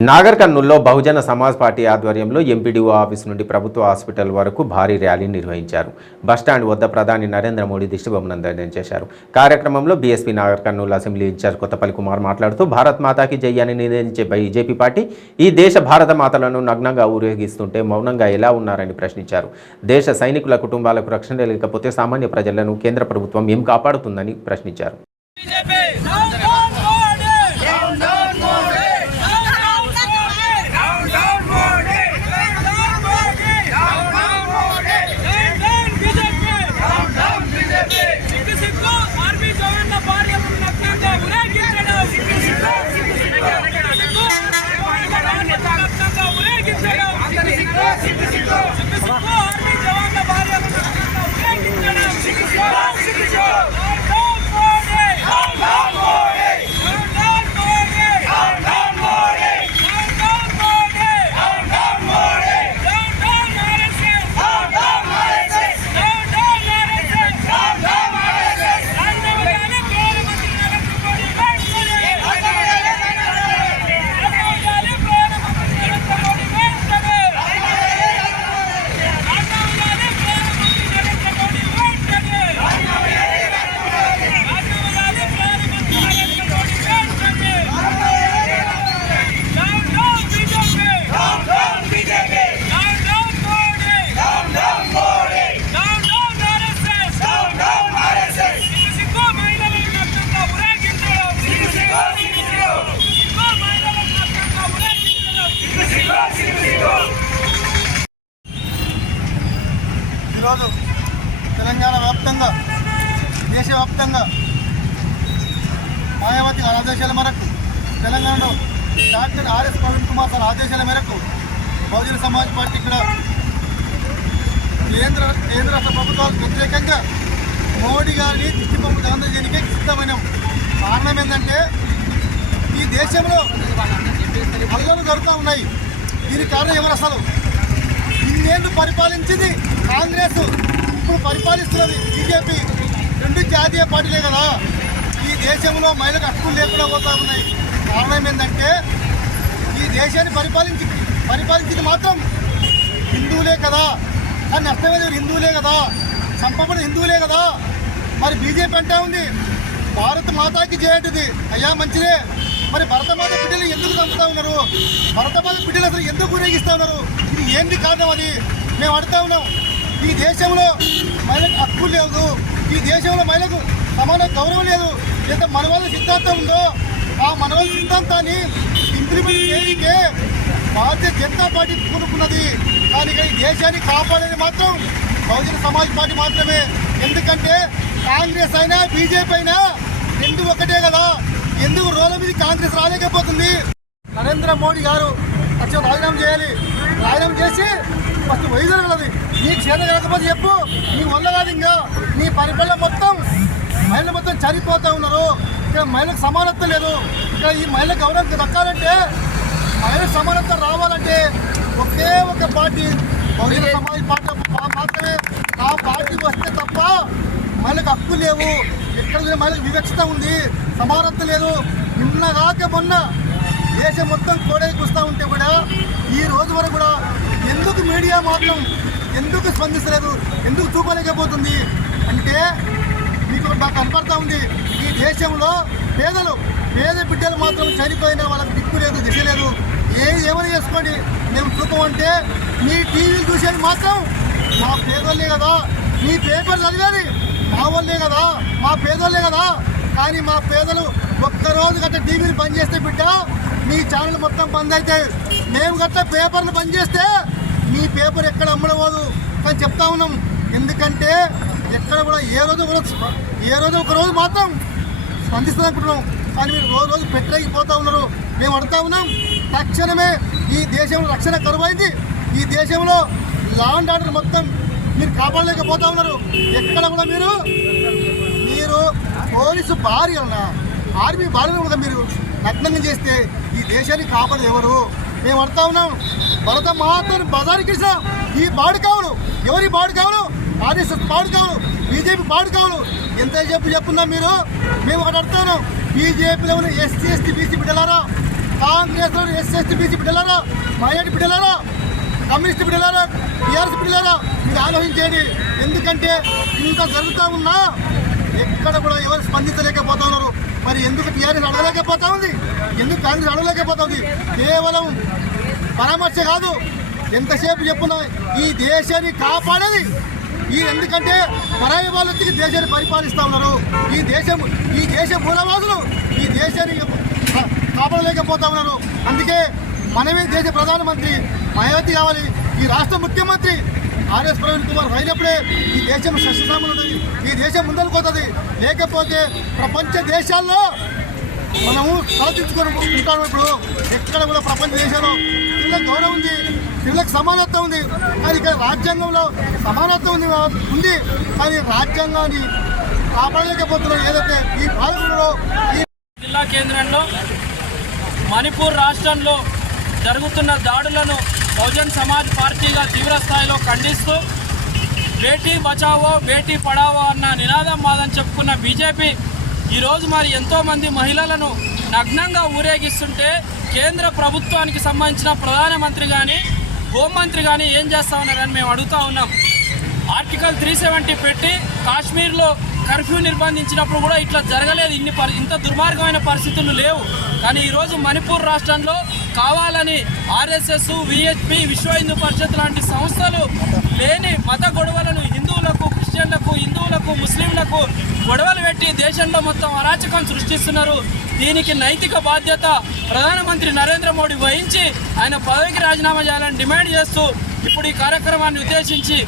నాగర్ కర్నూల్లో బహుజన సమాజ్ పార్టీ ఆధ్వర్యంలో MPDO office నుండి ప్రభుత్వ హాస్పిటల్ వరకు భారీ ర్యాలీ నిర్వహించారు. బస్టాండ్ వద్ద ప్రధాని నరేంద్ర మోడీ దిష్టిబొమ్మను అందజేశారు. కార్యక్రమంలో BSP Nagarkurnool assembly in charge Kothapalli Kumar మాట్లాడుతూ భారత్ మాతాకి జై అని నినదించే బీజేపీ పార్టీ ఈ దేశ భారత మాతలను నగ్నంగా ఊరేగిస్తుంటే మౌనంగా ఎలా ఉన్నారని ప్రశ్నించారు. దేశ సైనికుల కుటుంబాలకు రక్షణ లేకపోతే సామాన్య ప్రజలను కేంద్ర ప్రభుత్వం ఏం కాపాడుతుందని ప్రశ్నించారు. ఈరోజు తెలంగాణ వ్యాప్తంగా దేశవ్యాప్తంగా మాయావతి ఆదేశాల మేరకు తెలంగాణలో doctor RS Praveen Kumar sir ఆదేశాల మేరకు బహుజన సమాజ్ పార్టీ ఇక్కడ కేంద్ర రాష్ట్ర ప్రభుత్వాలకు వ్యతిరేకంగా మోడీ గారిని దిష్టిబొమ్మను అందజేయడానికి సిద్ధమైన కారణం ఏంటంటే ఈ దేశంలో అల్లర్లు జరుగుతూ ఉన్నాయి. దీనికి కారణం ఎవరు? అసలు ఇన్నేళ్ళు పరిపాలించింది కాంగ్రెస్, ఇప్పుడు పరిపాలిస్తున్నది బీజేపీ. రెండు జాతీయ పార్టీలే కదా. ఈ దేశంలో మహిళలకు హక్కులు లేకుండా పోతా ఉన్నాయి. కారణం ఏంటంటే ఈ దేశాన్ని పరిపాలించింది మాత్రం హిందువులే కదా. కానీ నష్టమేది హిందువులే కదా, చంపబడి హిందువులే కదా. మరి బీజేపీ అంటే ఉంది భారత మాతాకి జయంటిది. అయ్యా మంచిదే, మరి భరతమాత బిడ్డలు ఎందుకు చంపుతా ఉన్నారు? భరతమాత బిడ్డలు అసలు ఎందుకు ఊరేగిస్తూ ఉన్నారు? ఇది ఏంటి కారణం? అది మేము అడుగుతా ఉన్నాం. ఈ దేశంలో మహిళకు హక్కులు లేదు, ఈ దేశంలో మహిళకు సమాన గౌరవం లేదు. లేదా మనవాళ్ళ సిద్ధాంతం ఉందో ఆ మనవాళ్ళ సిద్ధాంతాన్ని ఇంప్లిమెంట్ చేయడానికే భారతీయ జనతా పార్టీ పూనుకున్నది. కానీ ఈ దేశాన్ని కాపాడేది మాత్రం బహుజన సమాజ్ పార్టీ మాత్రమే. ఎందుకంటే కాంగ్రెస్ అయినా బీజేపీ అయినా రెండు ఒకటే కదా. ఎందుకు రోల మీద కాంగ్రెస్ రాలేకపోతుంది? నరేంద్ర మోడీ గారు అచ్చం రాజీనామా చేయాలి. రాజీనామా చేసి ఫస్ట్ వైద్యులది నీకు చేత కాకపోతే చెప్పు, నీ వల్ల కాదు. ఇంకా నీ పరిపాలన మొత్తం మహిళలు మొత్తం చనిపోతూ ఉన్నారు. ఇక్కడ మహిళలకు సమానత్వం లేదు. ఇక్కడ ఈ మహిళ గౌరవం దక్కాలంటే, మహిళలకు సమానత్వం రావాలంటే ఒకే ఒక పార్టీ బహుజన సమాజ్ పార్టీ మాత్రమే. ఆ పార్టీ వస్తే తప్ప మహిళలకు హక్కులు లేవు. ఎక్కడ మహిళలకు వివక్షత ఉంది, సమానత్వం లేదు. నిన్నగాక మొన్న దేశం మొత్తం కోడైకి వస్తూ ఉంటే కూడా ఈ రోజు వరకు కూడా ఎందుకు మీడియా మాత్రం ఎందుకు స్పందిస్తలేదు, ఎందుకు చూపలేకపోతుంది అంటే మీకు బాగా కనపడతా ఉంది. ఈ దేశంలో పేద బిడ్డలు మాత్రం చనిపోయినా వాళ్ళకి దిక్కు లేదు, దిశ లేదు. ఏమని చేసుకోండి మేము చూపమంటే మీ టీవీలు చూసేది మాత్రం మా పేదోళ్ళే కదా, మీ పేపర్ చదివేది మా వాళ్ళే కదా, మా పేదోళ్ళే కదా. కానీ మా పేదలు ఒక్కరోజు గట్ట టీవీలు బంద్ చేస్తే బిడ్డ మీ ఛానల్ మొత్తం బంద్ అవుతాయి. మేము గట్ట పేపర్లు బంద్ చేస్తే మీ పేపర్ ఎక్కడ అమ్మడబోదు అని చెప్తా ఉన్నాం. ఎందుకంటే ఎక్కడ కూడా ఏ రోజు ఒక రోజు మాత్రం స్పందిస్తుంది అనుకుంటున్నాం. కానీ మీరు రోజు పెట్టలేకపోతూ ఉన్నారు. మేము అడుగుతా ఉన్నాం, తక్షణమే ఈ దేశంలో రక్షణ కరువైంది. ఈ దేశంలో లా అండ్ ఆర్డర్ మొత్తం మీరు కాపాడలేకపోతా ఉన్నారు. ఎక్కడ కూడా మీరు పోలీసు భార్యలన్నా ఆర్మీ భార్యలు కూడా మీరు నగ్నంగా చేస్తే ఈ దేశాన్ని కాపాడేది ఎవరు? మేము అడుగుతా ఉన్నాం. భరత మాతను బజారుకి ఈ బాడు కావులు ఎవరి బాడు కావులు? RSS బాడు కావులు, BJP బాడు కావులు. ఎంతసేపు చెప్పున్నా మీరు? మేము ఒకటి అడుగుతాను, బీజేపీలో ఉన్న ఎస్సీ ఎస్టీ బీసీ బిడ్డలారా కాంగ్రెస్ ఎస్సీ బీసీ బిడ్డలారా, మైనార్టీ బిడ్డలారా, కమ్యూనిస్ట్ బిడ్డలారా, టీఆర్ఎస్ బిడ్డలారా, మీరు ఆలోచించేయండి. ఎందుకంటే ఇంత జరుగుతూ ఉన్నా ఎక్కడ కూడా ఎవరు స్పందించలేకపోతా ఉన్నారు. మరి ఎందుకు టీఆర్ఎస్ అడగలేకపోతా ఉంది, ఎందుకు కాంగ్రెస్ అడగలేకపోతా ఉంది? కేవలం పరామర్శ కాదు, ఎంతసేపు చెప్పున్నా ఈ దేశాన్ని కాపాడేది ఎందుకంటే పరాయి వాళ్ళు వచ్చి దేశాన్ని పరిపాలిస్తూ ఉన్నారు. ఈ దేశ మూలవాసులు ఈ దేశాన్ని కాపాడలేకపోతా ఉన్నారు. అందుకే మనమే దేశ ప్రధానమంత్రి మాయావతి కావాలి. ఈ రాష్ట్ర ముఖ్యమంత్రి ఆర్ఎస్ ప్రవీణ్ కుమార్ అయినప్పుడే ఈ దేశం సస్యశ్యామలు ఉంటుంది, ఈ దేశం ముందరకు పోతుంది. లేకపోతే ప్రపంచ దేశాల్లో మనము సాధించుకొని ఉంటాము. ఇప్పుడు ఎక్కడ కూడా ప్రపంచ దేశాల్లో స్త్రీలకు గౌరవం ఉంది, స్త్రీలకు సమానత్వం ఉంది. కానీ ఇక్కడ రాజ్యాంగంలో సమానత్వం ఉంది, కానీ రాజ్యాంగాన్ని కాపాడలేకపోతున్నారు. ఏదైతే ఈ పాలకులలో జిల్లా కేంద్రంలో మణిపూర్ రాష్ట్రంలో జరుగుతున్న దాడులను బహుజన్ సమాజ్ పార్టీగా తీవ్ర స్థాయిలో ఖండిస్తూ బేటీ బచావో బేటీ పడావో అన్న నినాదం మాదని చెప్పుకున్న బీజేపీ ఈరోజు మరి ఎంతోమంది మహిళలను నగ్నంగా ఊరేగిస్తుంటే కేంద్ర ప్రభుత్వానికి సంబంధించిన ప్రధానమంత్రి కానీ హోంమంత్రి కానీ ఏం చేస్తా ఉన్నారని మేము అడుగుతూ ఉన్నాం. ఆర్టికల్ 370 పెట్టి కాశ్మీర్లో కర్ఫ్యూ నిర్బంధించినప్పుడు కూడా ఇట్లా జరగలేదు, ఇంత దుర్మార్గమైన పరిస్థితులు లేవు. కానీ ఈరోజు మణిపూర్ రాష్ట్రంలో కావాలని ఆర్ఎస్ఎస్, విహెచ్పి, విశ్వ హిందూ పరిషత్ లాంటి సంస్థలు లేని మత గొడవలను హిందువులకు, క్రిస్టియన్లకు, హిందువులకు, ముస్లింలకు గొడవలు పెట్టి దేశంలో మొత్తం అరాచకం సృష్టిస్తున్నారు. దీనికి నైతిక బాధ్యత ప్రధానమంత్రి నరేంద్ర మోడీ వహించి ఆయన పదవికి రాజీనామా చేయాలని డిమాండ్ చేస్తూ ఇప్పుడు ఈ కార్యక్రమాన్ని ఉద్దేశించి